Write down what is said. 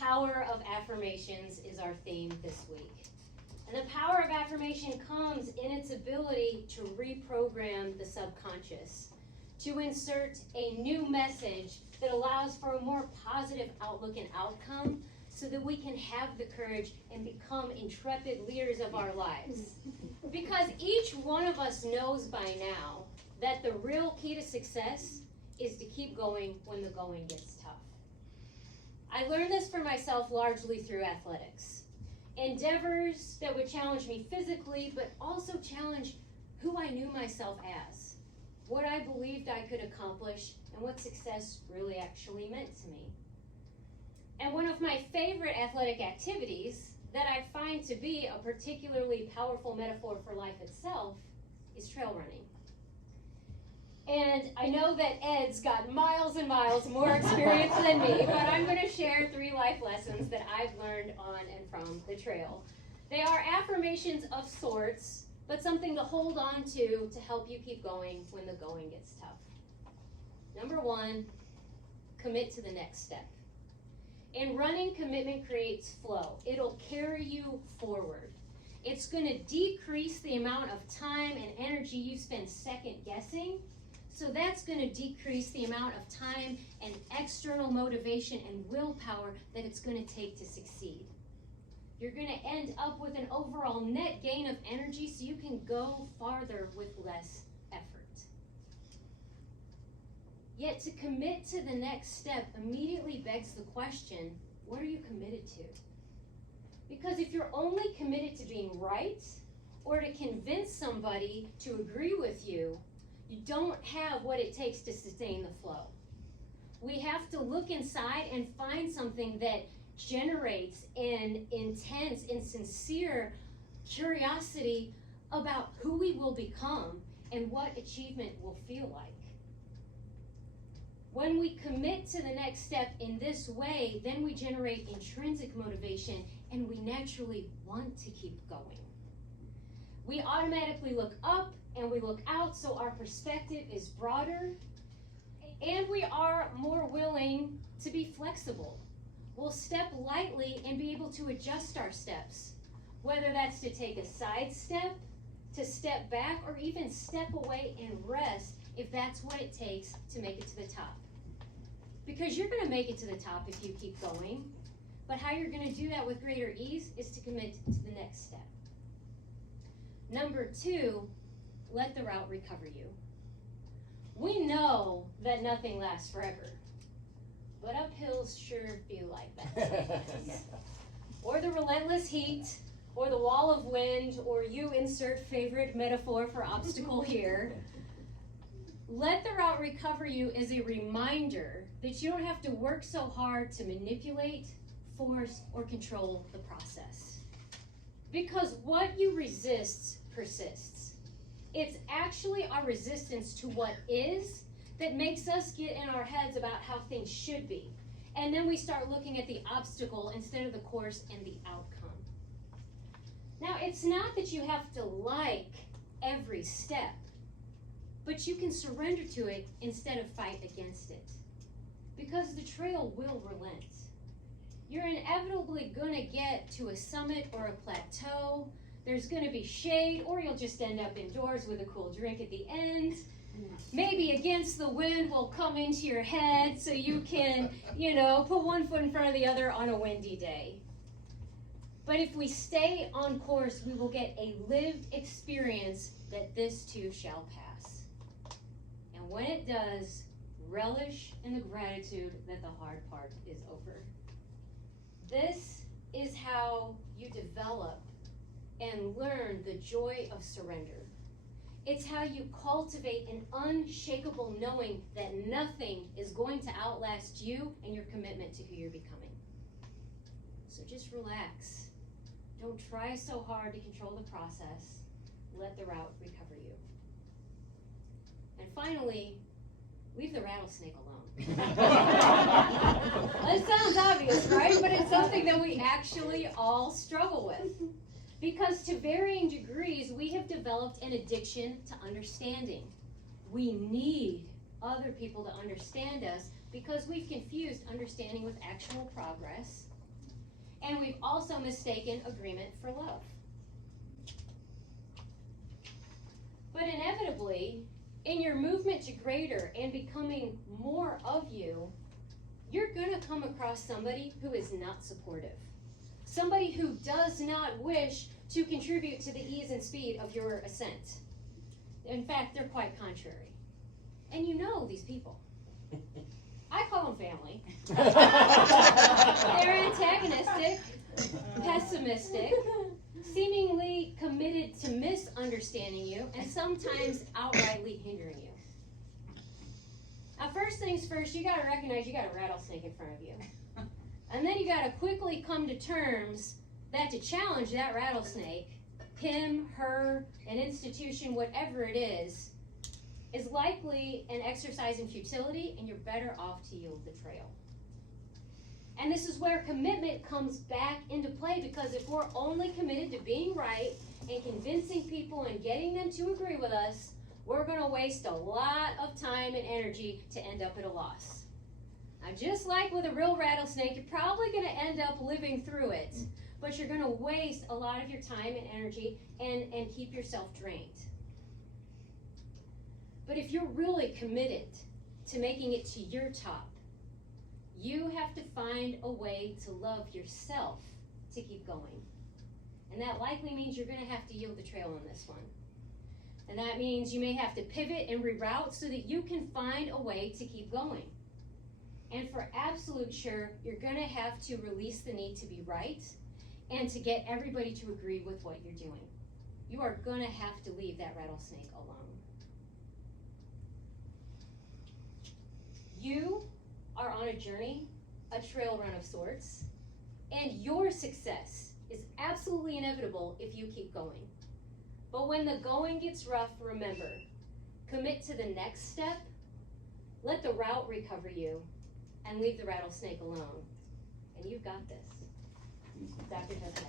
power of affirmations is our theme this week. And the power of affirmation comes in its ability to reprogram the subconscious, to insert a new message that allows for a more positive outlook and outcome so that we can have the courage and become intrepid leaders of our lives. Because each one of us knows by now that the real key to success is to keep going when the going gets tough. I learned this for myself largely through athletics. Endeavors that would challenge me physically, but also challenge who I knew myself as, what I believed I could accomplish, and what success really actually meant to me. And one of my favorite athletic activities that I find to be a particularly powerful metaphor for life itself is trail running. And I know that Ed's got miles and miles more experience than me, but I'm going to share 3 life lessons that I've learned on and from the trail. They are affirmations of sorts, but something to hold on to help you keep going when the going gets tough. Number 1, commit to the next step. In running, commitment creates flow. It'll carry you forward. It's going to decrease the amount of time and energy you spend second guessing. So that's going to decrease the amount of time and external motivation and willpower that it's going to take to succeed. You're going to end up with an overall net gain of energy so you can go farther with less effort. Yet to commit to the next step immediately begs the question, what are you committed to? Because if you're only committed to being right or to convince somebody to agree with you, you don't have what it takes to sustain the flow. We have to look inside and find something that generates an intense and sincere curiosity about who we will become and what achievement will feel like. When we commit to the next step in this way, then we generate intrinsic motivation and we naturally want to keep going. We automatically look up and we look out, so our perspective is broader, and we are more willing to be flexible. We'll step lightly and be able to adjust our steps, whether that's to take a side step, to step back, or even step away and rest if that's what it takes to make it to the top. Because you're going to make it to the top if you keep going, but how you're going to do that with greater ease is to commit to the next step. Number 2, let the route recover you. We know that nothing lasts forever, but uphills sure feel like that. Or the relentless heat, or the wall of wind, or you insert favorite metaphor for obstacle here. Let the route recover you is a reminder that you don't have to work so hard to manipulate, force, or control the process. Because what you resist persists. It's actually our resistance to what is that makes us get in our heads about how things should be. And then we start looking at the obstacle instead of the course and the outcome. Now, it's not that you have to like every step, but you can surrender to it instead of fight against it. Because the trail will relent. You're inevitably going to get to a summit or a plateau. There's going to be shade, or you'll just end up indoors with a cool drink at the end. Maybe against the wind will come into your head so you can, put one foot in front of the other on a windy day. But if we stay on course, we will get a lived experience that this too shall pass. And when it does, relish in the gratitude that the hard part is over. This is how you develop and learn the joy of surrender. It's how you cultivate an unshakable knowing that nothing is going to outlast you and your commitment to who you're becoming. So just relax. Don't try so hard to control the process. Let the route recover you. And finally, leave the rattlesnake alone. It sounds obvious, right? But it's something that we actually all struggle with. Because to varying degrees, we have developed an addiction to understanding. We need other people to understand us because we've confused understanding with actual progress And we've also mistaken agreement for love. But inevitably, in your movement to greater and becoming more of you, you're going to come across somebody who is not supportive. Somebody who does not wish to contribute to the ease and speed of your ascent. In fact, they're quite contrary. And you know these people. I call them family. They're antagonistic, pessimistic, seemingly committed to misunderstanding you, and sometimes outrightly hindering you. Now, first things first, you got to recognize you got a rattlesnake in front of you. And then you got to quickly come to terms that to challenge that rattlesnake, him, her, an institution, whatever it is likely an exercise in futility, and you're better off to yield the trail. And this is where commitment comes back into play, because if we're only committed to being right and convincing people and getting them to agree with us, we're going to waste a lot of time and energy to end up at a loss. Now, just like with a real rattlesnake, you're probably going to end up living through it, but you're going to waste a lot of your time and energy and keep yourself drained. But if you're really committed to making it to your top, you have to find a way to love yourself to keep going. And that likely means you're going to have to yield the trail on this one. And that means you may have to pivot and reroute so that you can find a way to keep going. And for absolute sure, you're going to have to release the need to be right and to get everybody to agree with what you're doing. You are going to have to leave that rattlesnake alone. You are on a journey, a trail run of sorts, and your success is absolutely inevitable if you keep going. But when the going gets rough, remember, commit to the next step, let the route recover you, and leave the rattlesnake alone. And you've got this. Dr. Jessica.